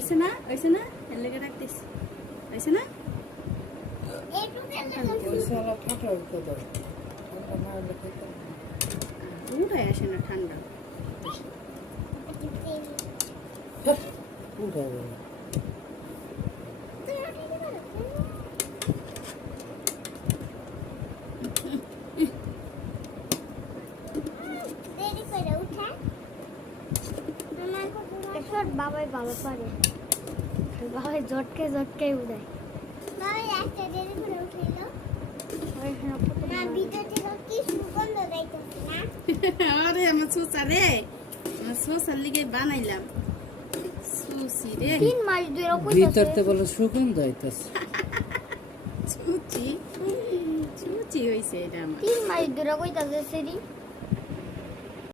হইছে না এর লেগে রাখতেছি হইছে না উঠাই আসে না ঠান্ডা বাবাই ভালো পারে বাবাই ঝটকে ঝটকে উড়ায় বাবাই একটা দেরি করে উঠাইলো না ভিতর থেকে কি সুগন্ধ যাইতেছে না আরে আমার সোসার লিগে বানাইলাম সুসি রে 3 মাস ধরে ভিতর থেকে বলে সুগন্ধ হইতাছে চুচি হইছে এটা আমার 3 মাস ধরে কইতাছে সেরি